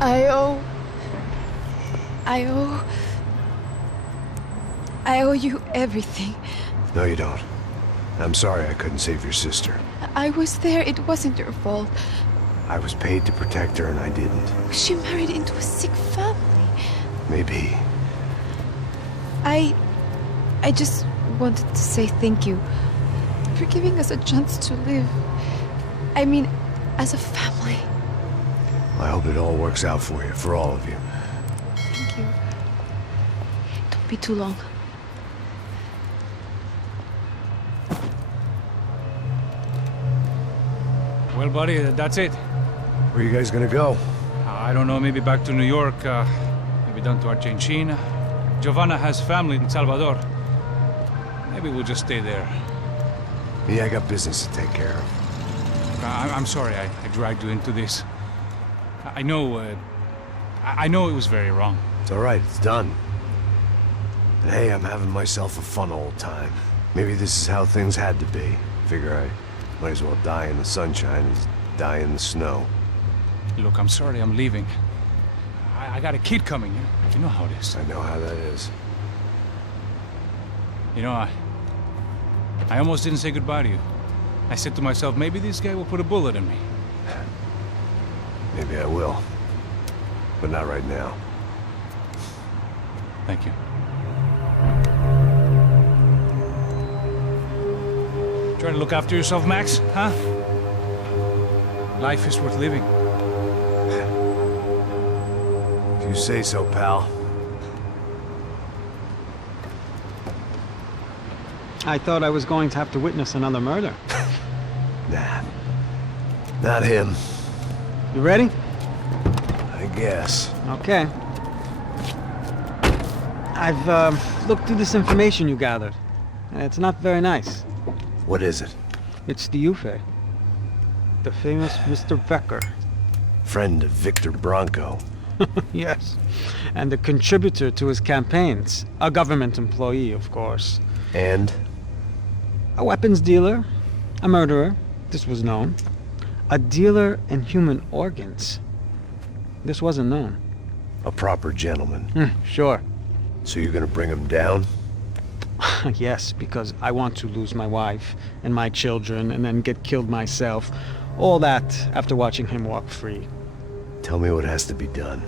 I owe... I owe you everything. No, you don't. I'm sorry I couldn't save your sister. I was there. It wasn't your fault. I was paid to protect her and I didn't. She married into a sick family. Maybe. I just wanted to say thank you for giving us a chance to live. I mean, as a family. I hope it all works out for you, for all of you. Thank you. Don't be too long. Well, buddy, that's it. Where are you guys gonna go? I don't know, maybe back to New York, maybe down to Argentina. Giovanna has family in Salvador. Maybe we'll just stay there. Yeah, I got business to take care of. I'm sorry I dragged you into this. I know it was very wrong. It's all right, it's done. And hey, I'm having myself a fun old time. Maybe this is how things had to be. Figure I might as well die in the sunshine as die in the snow. Look, I'm sorry I'm leaving. I got a kid coming, you know how it is. I know how that is. You know, I almost didn't say goodbye to you. I said to myself, maybe this guy will put a bullet in me. Maybe I will. But not right now. Thank you. Trying to look after yourself, Max, huh? Life is worth living. If you say so, pal. I thought I was going to have to witness another murder. Nah. Not him. You ready? I guess. Okay. I've looked through this information you gathered. It's not very nice. What is it? It's the Ufe. The famous Mr. Becker. Friend of Victor Bronco. Yes. And a contributor to his campaigns. A government employee, of course. And? A weapons dealer. A murderer. This was known. A dealer in human organs. This wasn't known. A proper gentleman. Sure. So you're gonna bring him down? Yes, because I want to lose my wife and my children and then get killed myself. All that after watching him walk free. Tell me what has to be done.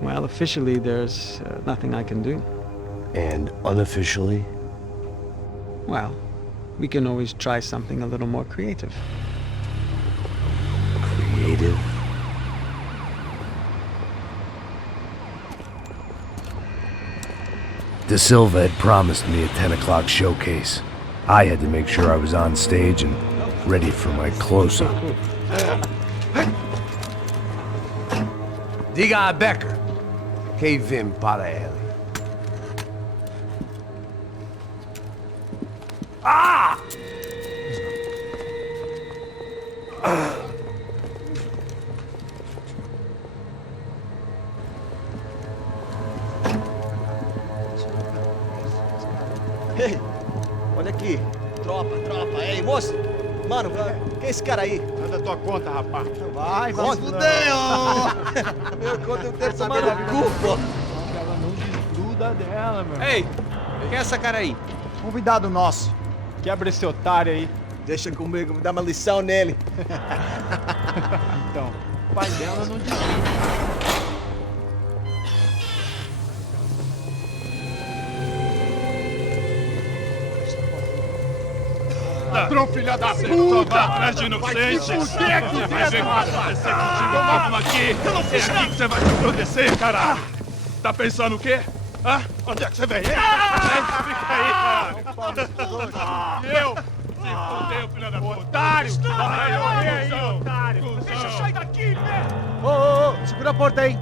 Well, officially, there's nothing I can do. And unofficially? Well, we can always try something a little more creative. Creative? De Silva had promised me a 10 o'clock showcase. I had to make sure I was on stage and ready for my close-up. Diga a Becker. Que vim para ele. Ah! Ei, olha aqui. Tropa. Ei, moço. Mano, quem é esse cara aí? Manda tua conta, rapaz. Vai se fuder, ó. Meu conta eu tenho tomar no cu, pô. Ela não desgruda dela, meu. Ei, quem é essa cara aí? Convidado nosso. Quebra esse otário aí. Deixa comigo, me dá uma lição nele. Então, o pai dela não desgruda. Ladrão, filha da puta! Atrás de inocentes! Vai ver como vai ser contigo mesmo aqui! Eu não fiz nada! Que você vai me proteger, caralho! Tá pensando o quê? Hã? Onde é que você vem? Fica aí, caralho! Eu? Se fodeu, filha da puta! Otário! Vai aí, otário! Deixa eu sair daqui, né? Ô, segura a porta aí.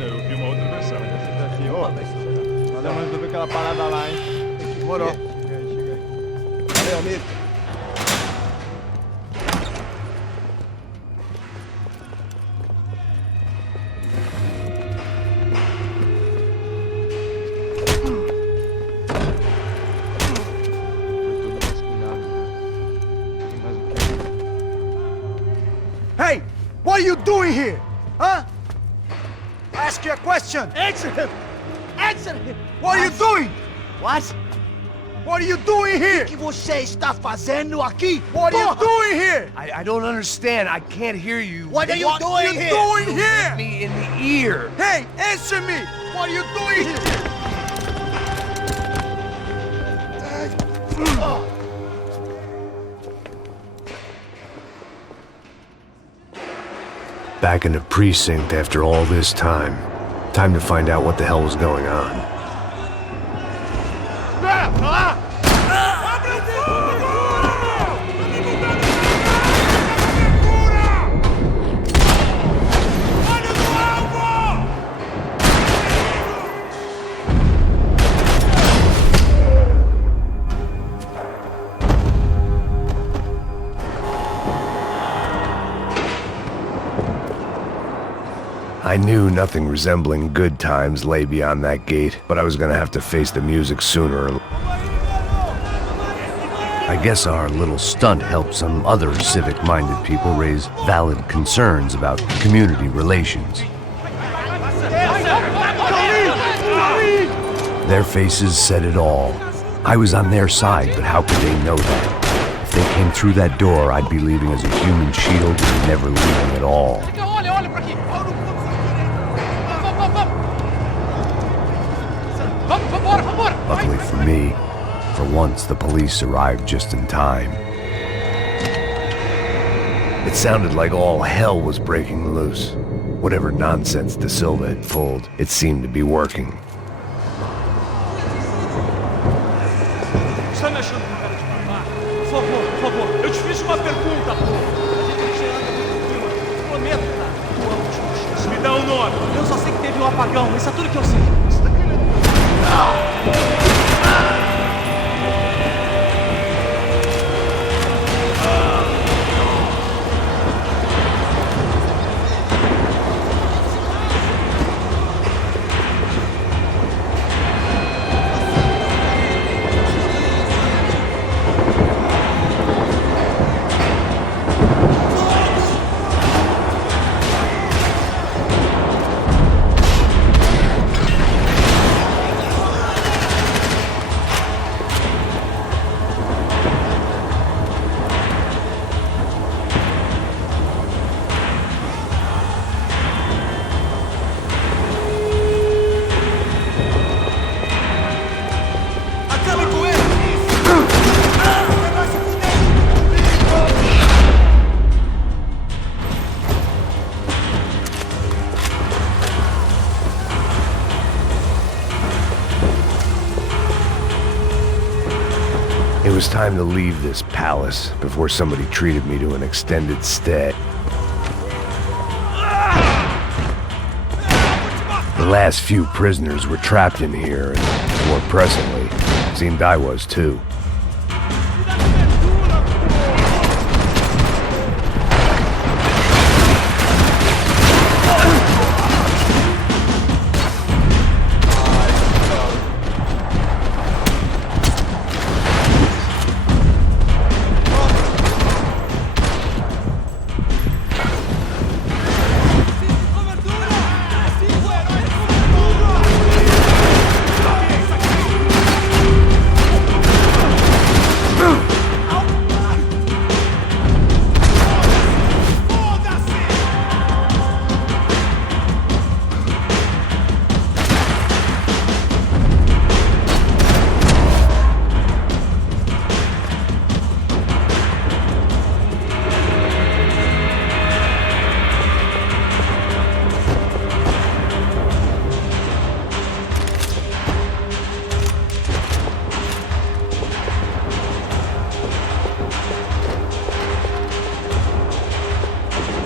Eu vi uma outra versão. Valeu, mas eu vi aquela parada lá, hein? Demorou. Chega aí. Valeu, amigo. Hey! doing here? Huh? Ask you a question. Answer him! Answer him! What are you doing? What? What are you doing here? O que você está fazendo aqui? What are you Porra! doing here? I don't understand. I can't hear you. What are you doing here? Doing here? Me in the ear. Hey, answer me! What are you doing here? Back in the precinct after all this time. Time to find out what the hell was going on. I knew nothing resembling good times lay beyond that gate, but I was gonna have to face the music sooner. I guess our little stunt helped some other civic-minded people raise valid concerns about community relations. Their faces said it all. I was on their side, but how could they know that? If they came through that door, I'd be leaving as a human shield and never leaving at all. Luckily for me, for once the police arrived just in time. It sounded like all hell was breaking loose. Whatever nonsense De Silva had pulled, it seemed to be working. Está me achando com cara de babaca? Por favor, eu te fiz uma pergunta, pô. A gente vai tirar prometo, cara. Tua última chance. Me dá um nome. Eu só sei que teve um apagão, isso é tudo que eu sei. Você tá querendo... It was time to leave this palace before somebody treated me to an extended stay. The last few prisoners were trapped in here, and more presently, seemed I was too.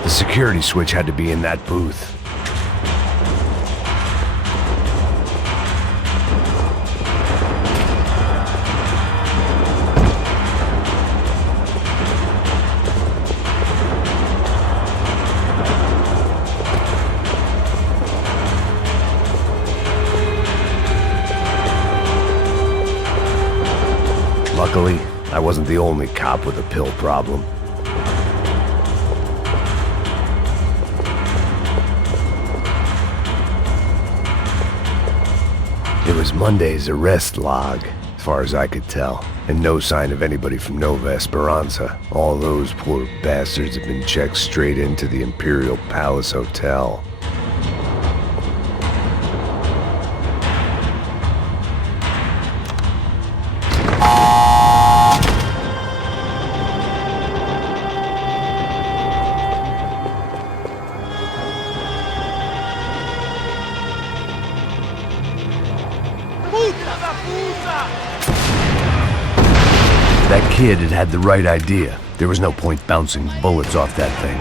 The security switch had to be in that booth. Luckily, I wasn't the only cop with a pill problem. was Monday's arrest log, as far as I could tell. And no sign of anybody from Nova Esperanza. All those poor bastards have been checked straight into the Imperial Palace Hotel. That kid had the right idea. There was no point bouncing bullets off that thing.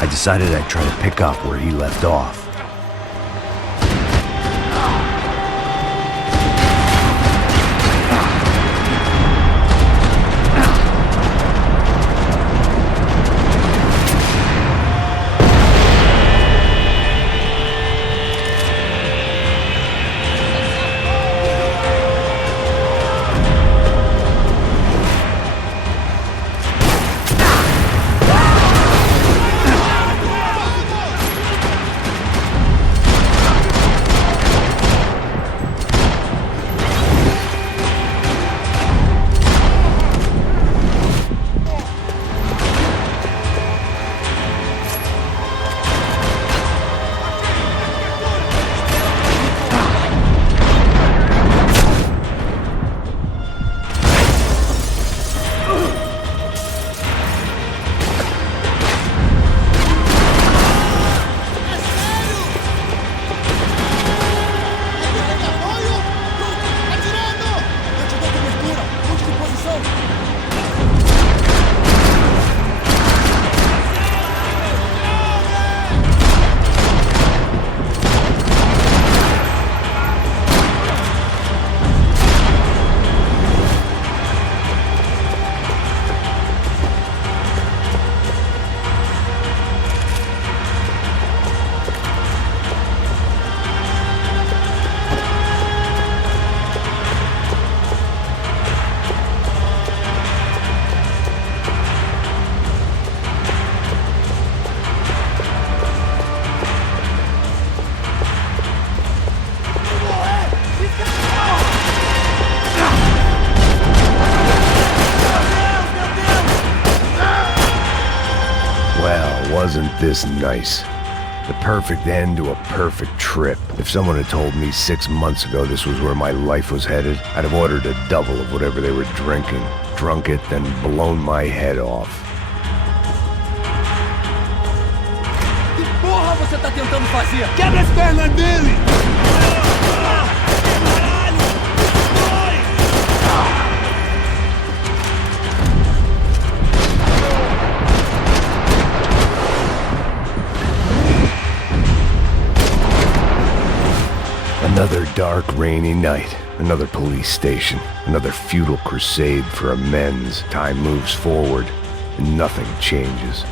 I decided I'd try to pick up where he left off. Wasn't this nice? The perfect end to a perfect trip. If someone had told me 6 months ago this was where my life was headed, I'd have ordered a double of whatever they were drinking, drunk it, then blown my head off. Que porra você tá tentando fazer? Quebra as pernas dele! Another dark, rainy night. Another police station. Another futile crusade for amends. Time moves forward, and nothing changes.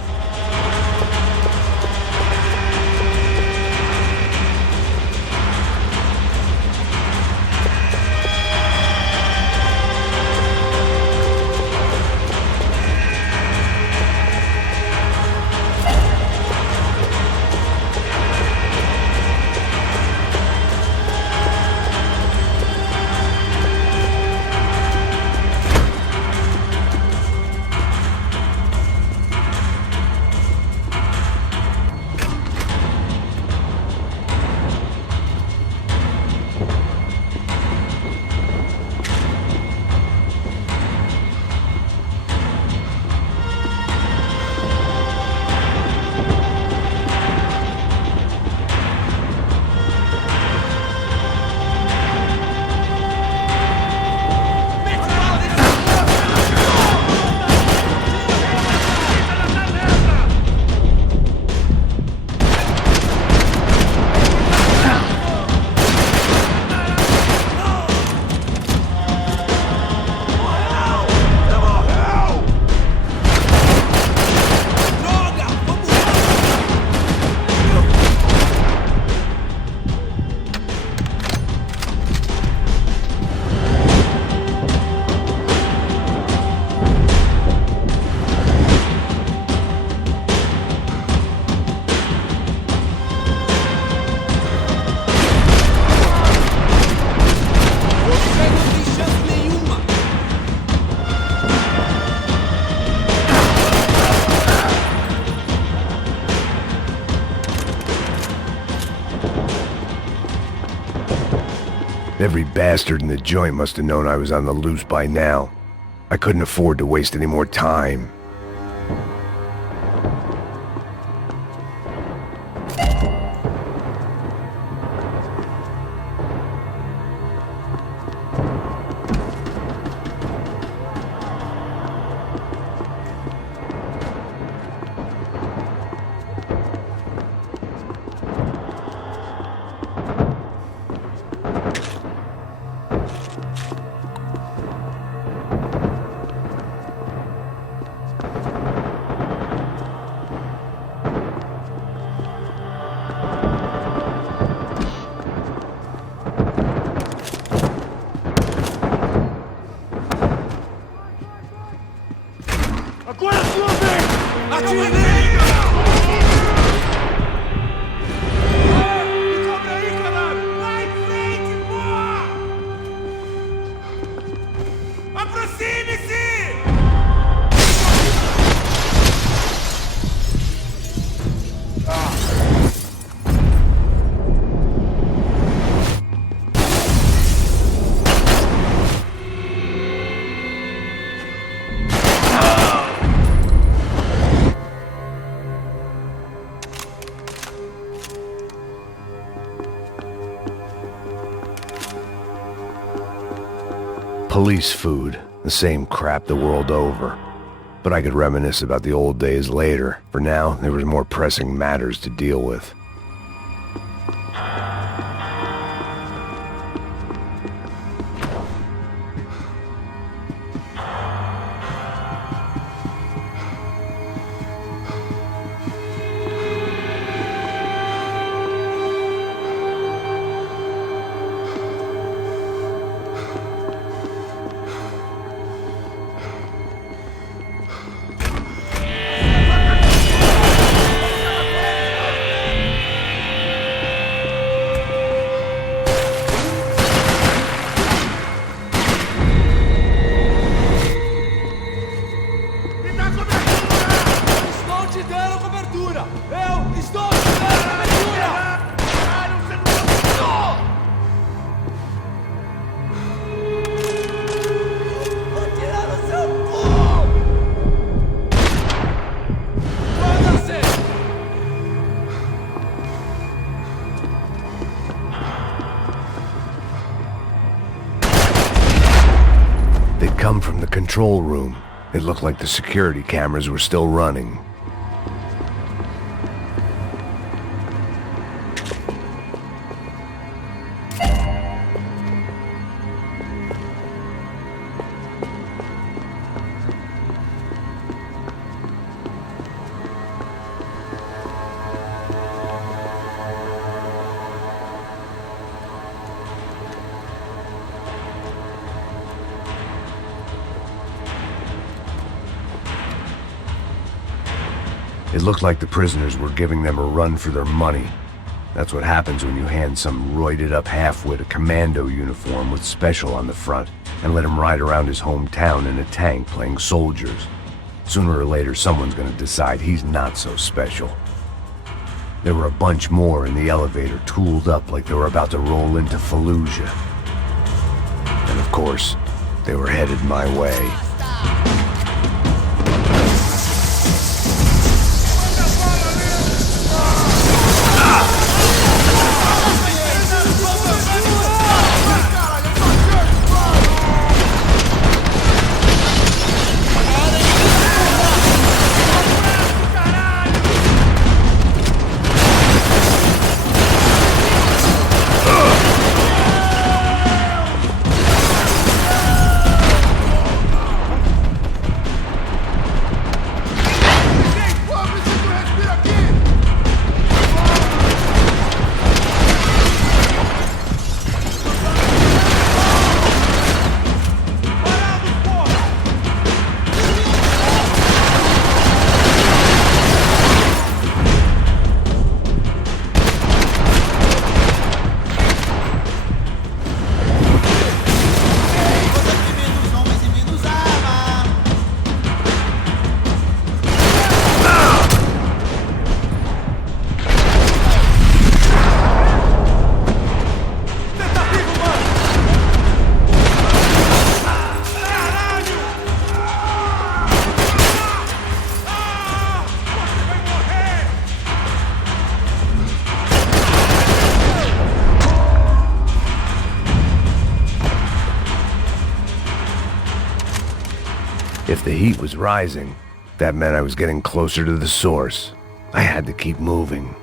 Every bastard in the joint must have known I was on the loose by now. I couldn't afford to waste any more time. Police food, the same crap the world over. But I could reminisce about the old days later. For now, there was more pressing matters to deal with. Come from the control room. It looked like the security cameras were still running. It looked like the prisoners were giving them a run for their money. That's what happens when you hand some roided-up halfwit a commando uniform with special on the front and let him ride around his hometown in a tank playing soldiers. Sooner or later, someone's gonna decide he's not so special. There were a bunch more in the elevator, tooled up like they were about to roll into Fallujah. And of course, they were headed my way. If the heat was rising, that meant I was getting closer to the source. I had to keep moving.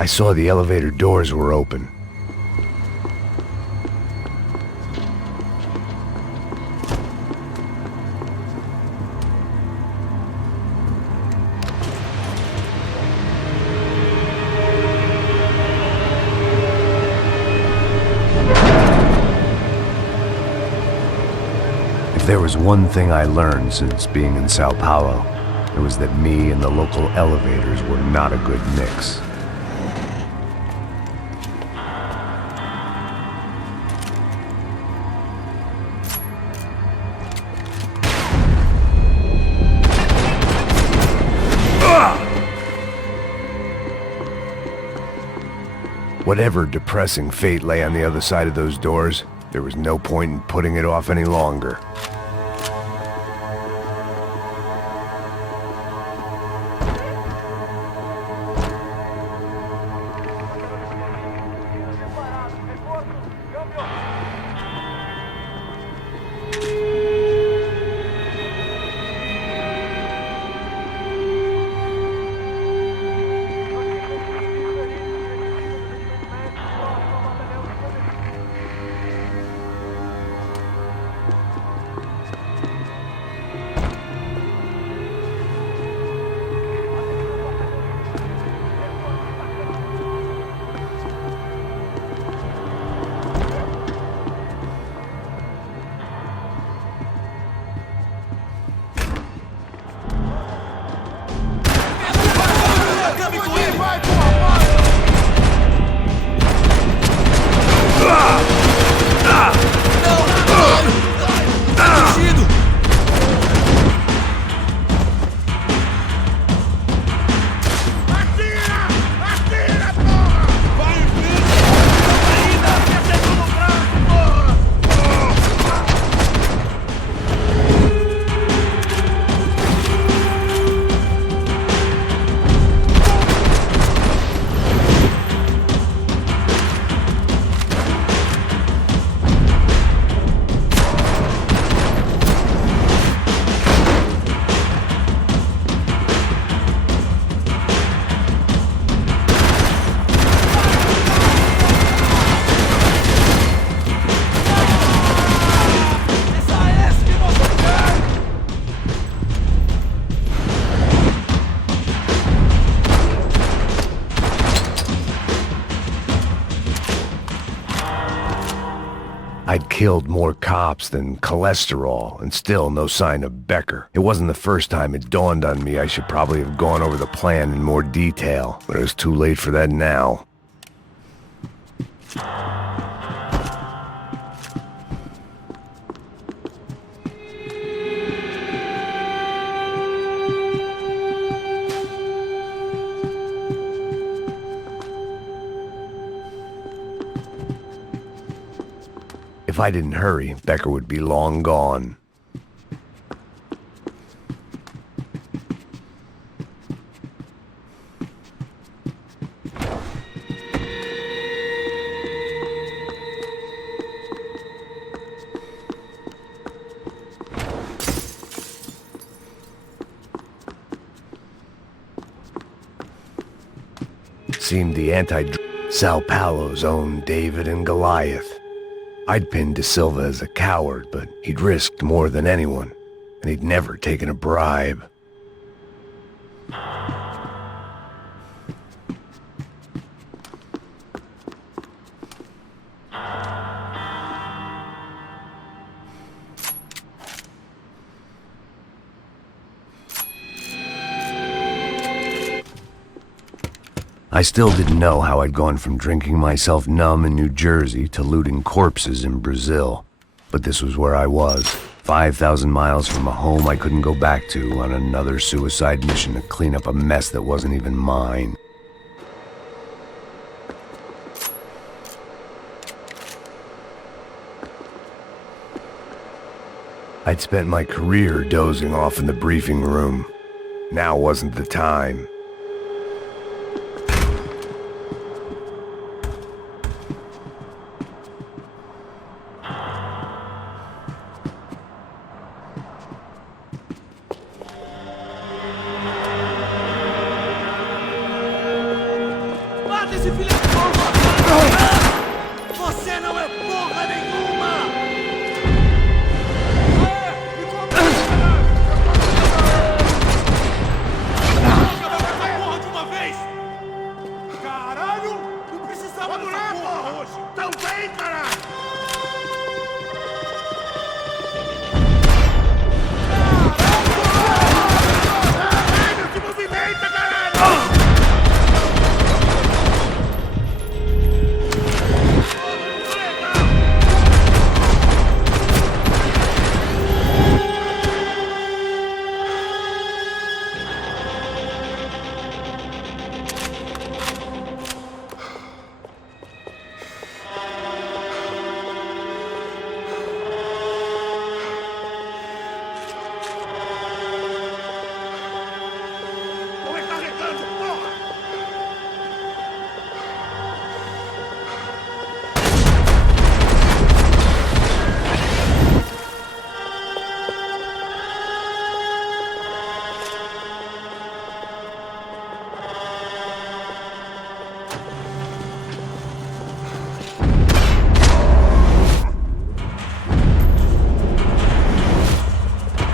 I saw the elevator doors were open. If there was one thing I learned since being in São Paulo, it was that me and the local elevators were not a good mix. Whatever depressing fate lay on the other side of those doors, there was no point in putting it off any longer. I'd killed more cops than cholesterol, and still no sign of Becker. It wasn't the first time it dawned on me I should probably have gone over the plan in more detail, but it was too late for that now. If I didn't hurry, Becker would be long gone. Seemed the São Paulo's own David and Goliath. I'd pinned De Silva as a coward, but he'd risked more than anyone, and he'd never taken a bribe. I still didn't know how I'd gone from drinking myself numb in New Jersey to looting corpses in Brazil. But this was where I was, 5,000 miles from a home I couldn't go back to, on another suicide mission to clean up a mess that wasn't even mine. I'd spent my career dozing off in the briefing room. Now wasn't the time. Mata esse filho de porra! Você não é porra nenhuma! Acabou com essa porra de uma vez! Caralho! Não precisava dessa porra hoje! Também, caralho! Caralho! Se movimenta, caralho! Tô recarregando, porra!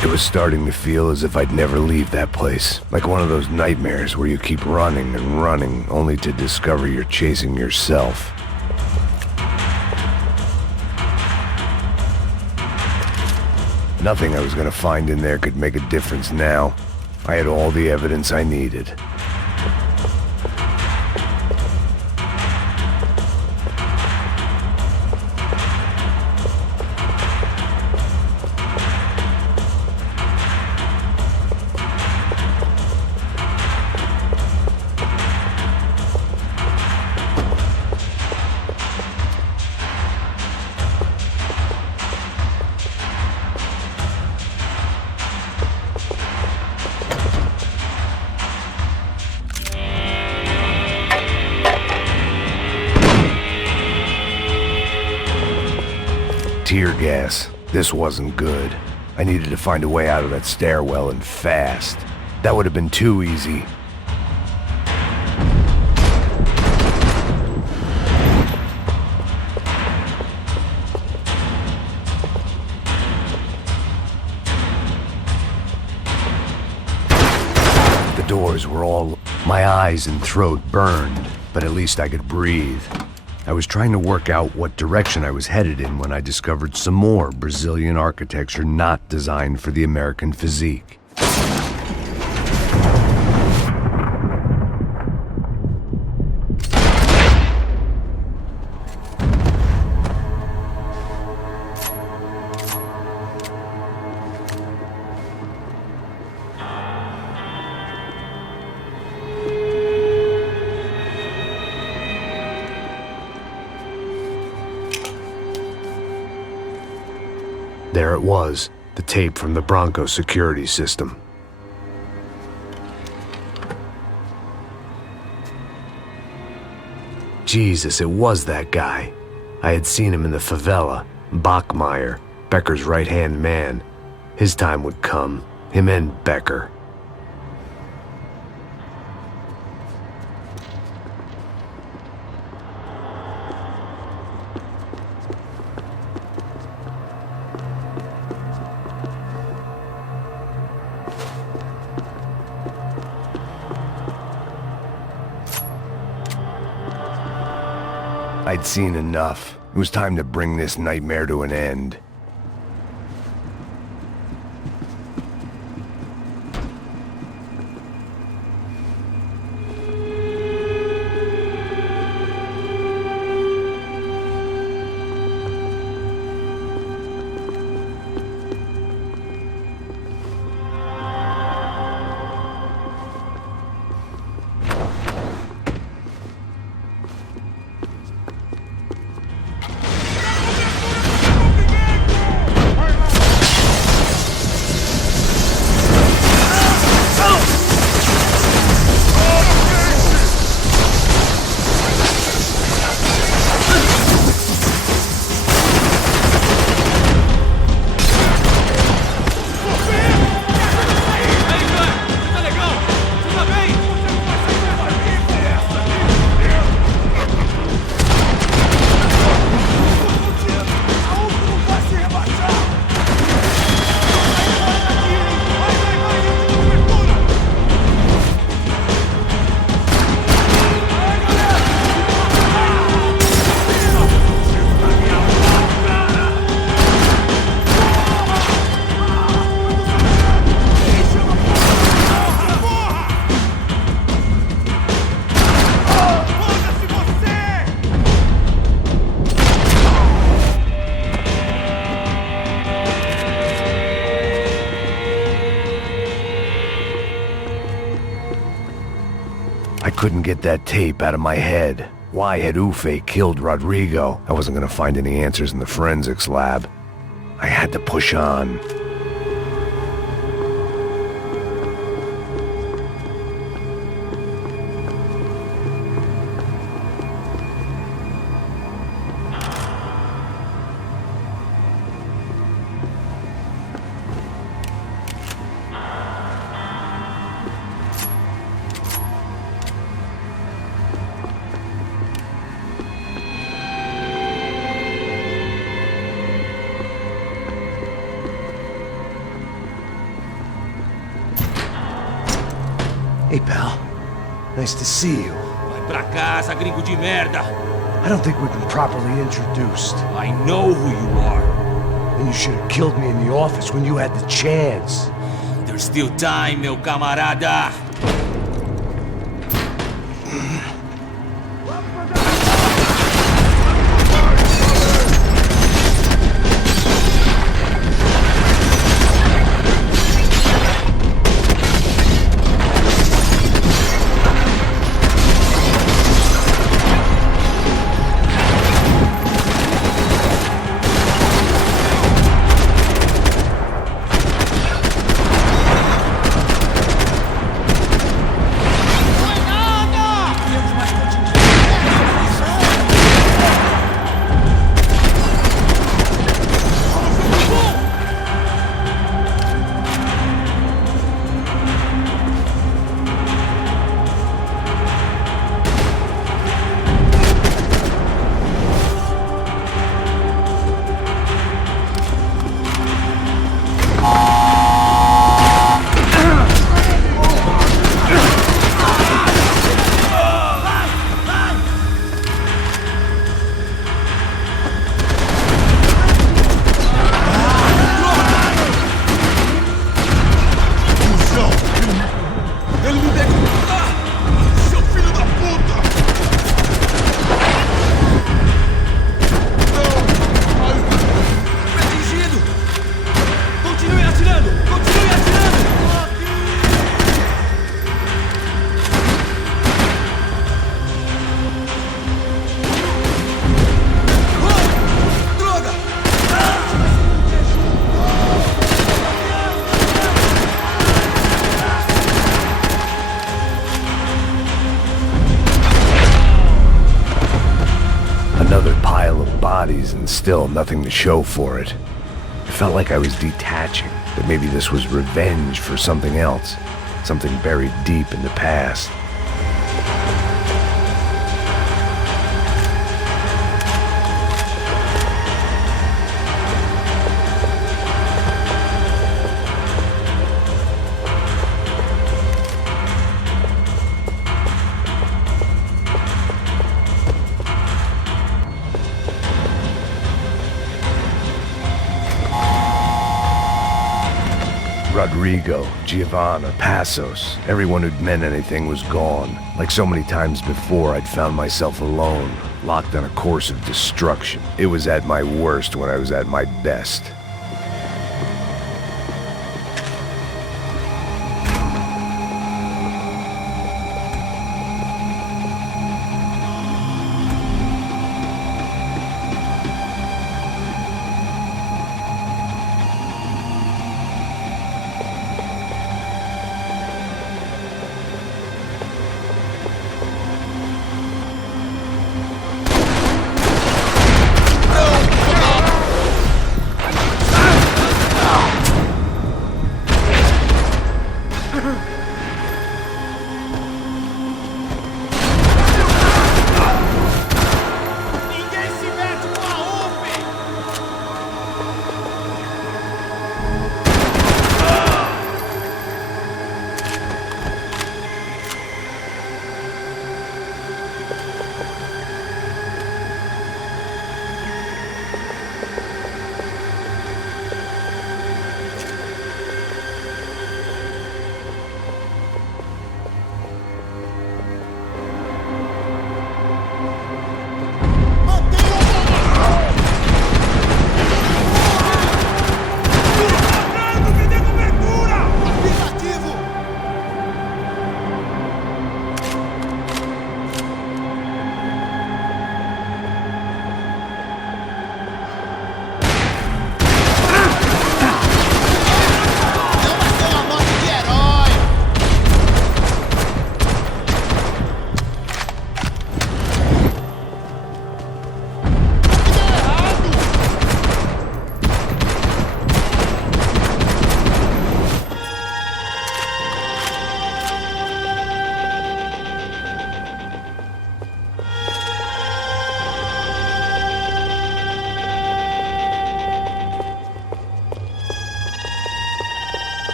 It was starting to feel as if I'd never leave that place. Like one of those nightmares where you keep running and running, only to discover you're chasing yourself. Nothing I was gonna find in there could make a difference now. I had all the evidence I needed. Tear gas. This wasn't good. I needed to find a way out of that stairwell and fast. That would have been too easy. The doors were all... My eyes and throat burned, but at least I could breathe. I was trying to work out what direction I was headed in when I discovered some more Brazilian architecture not designed for the American physique. There it was, the tape from the Bronco security system. Jesus, it was that guy. I had seen him in the favela, Bachmeyer, Becker's right-hand man. His time would come, him and Becker. I'd seen enough. It was time to bring this nightmare to an end. couldn't get that tape out of my head. Why had Ufe killed Rodrigo? I wasn't gonna find any answers in the forensics lab. I had to push on. Hey, pal. Nice to see you. Vai pra casa, gringo de merda. I don't think we've been properly introduced. I know who you are. And you should have killed me in the office when you had the chance. There's still time, meu camarada. And still nothing to show for it. It felt like I was detaching, that maybe this was revenge for something else, something buried deep in the past. Rodrigo, Giovanna, Passos, everyone who'd meant anything was gone. Like so many times before, I'd found myself alone, locked on a course of destruction. It was at my worst when I was at my best.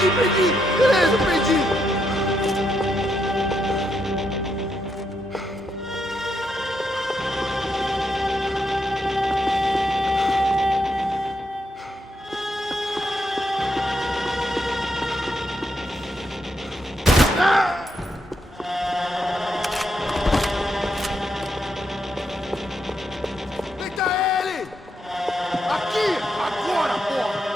Perdi! Beleza, perdi! Deita ele! Aqui! Agora, porra!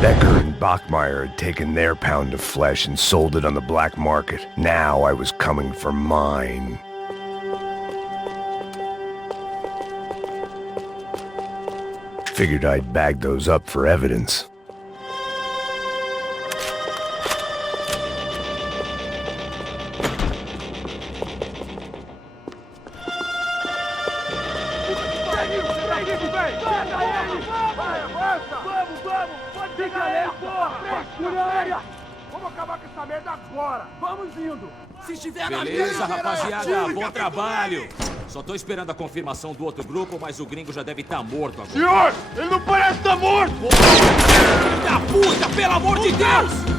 Becker and Bachmeyer had taken their pound of flesh and sold it on the black market. Now I was coming for mine. Figured I'd bag those up for evidence. Vamos acabar com essa merda agora! Vamos indo! Se estiver Beleza, rapaziada, bom trabalho. Só tô esperando a confirmação do outro grupo, mas o gringo já deve estar morto agora. Senhor! Ele não parece estar morto! Filho da puta, pelo amor de Deus!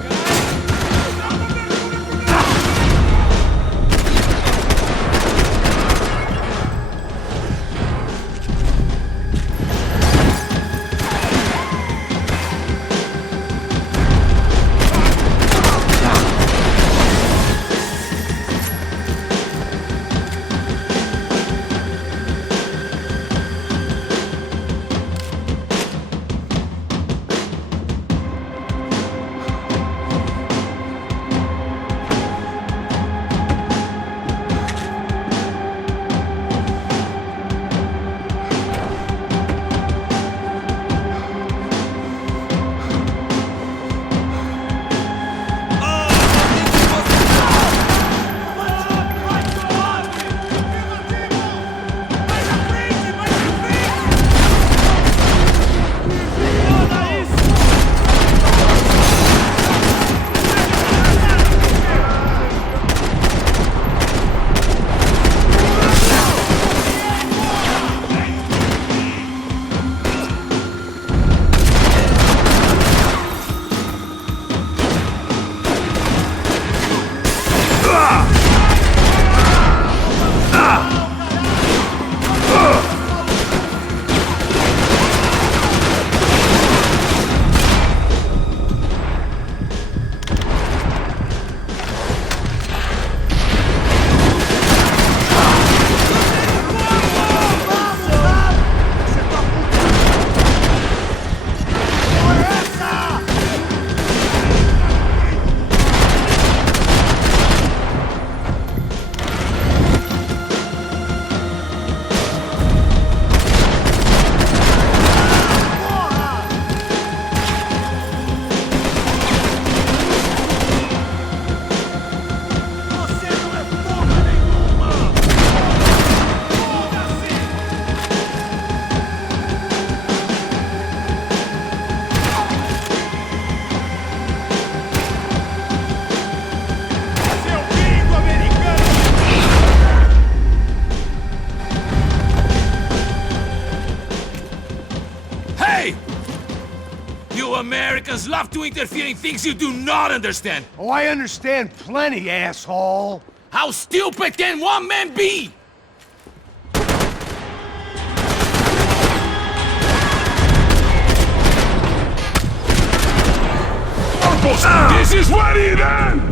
Americans love to interfere in things you do not understand. Oh, I understand plenty, asshole. How stupid can one man be? This is ready then!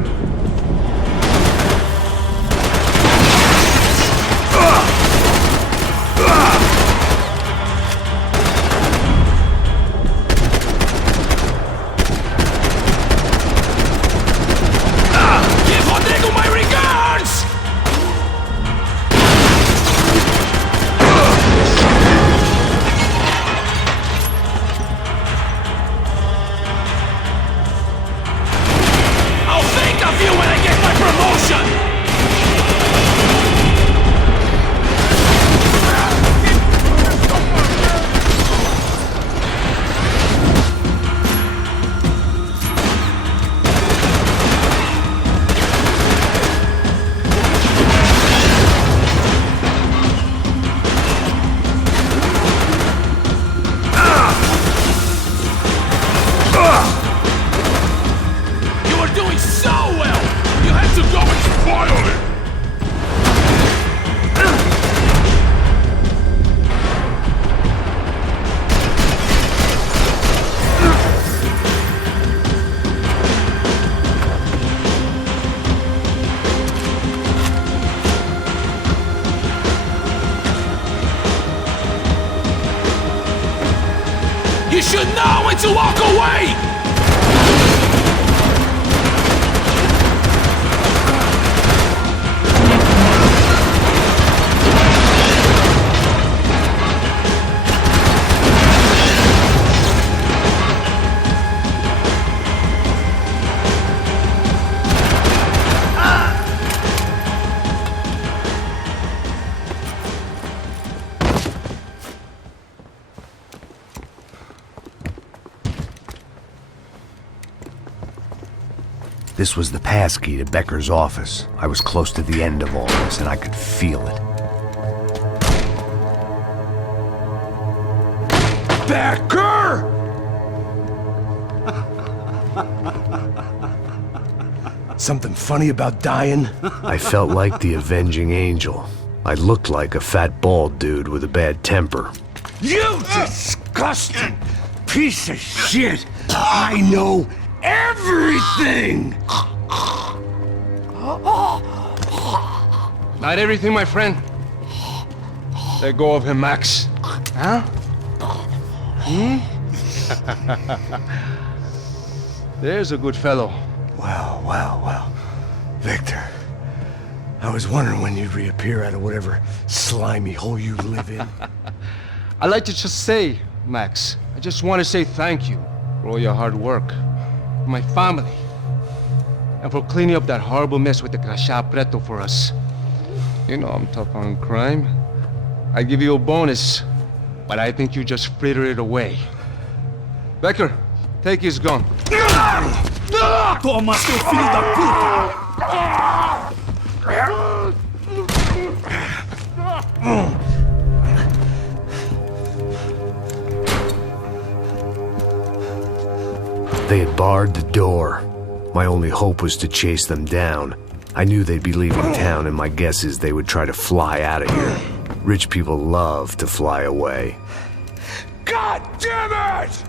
Give Rodrigo my regards! I'll You should know when to walk away! This was the passkey to Becker's office. I was close to the end of all this, and I could feel it. Becker! Something funny about dying? I felt like the avenging angel. I looked like a fat bald dude with a bad temper. You disgusting piece of shit! I know everything! Not everything, my friend. Let go of him, Max. Huh? There's a good fellow. Well. Victor, I was wondering when you'd reappear out of whatever slimy hole you live in. I'd like to just say, Max, I just want to say thank you for all your hard work, for my family, and for cleaning up that horrible mess with the Crachá Preto for us. You know I'm tough on crime. I give you a bonus, but I think you just fritter it away. Becker, take his gun. Toma, seu filho da puta! They had barred the door. My only hope was to chase them down. I knew they'd be leaving town, and my guess is they would try to fly out of here. Rich people love to fly away. God damn it!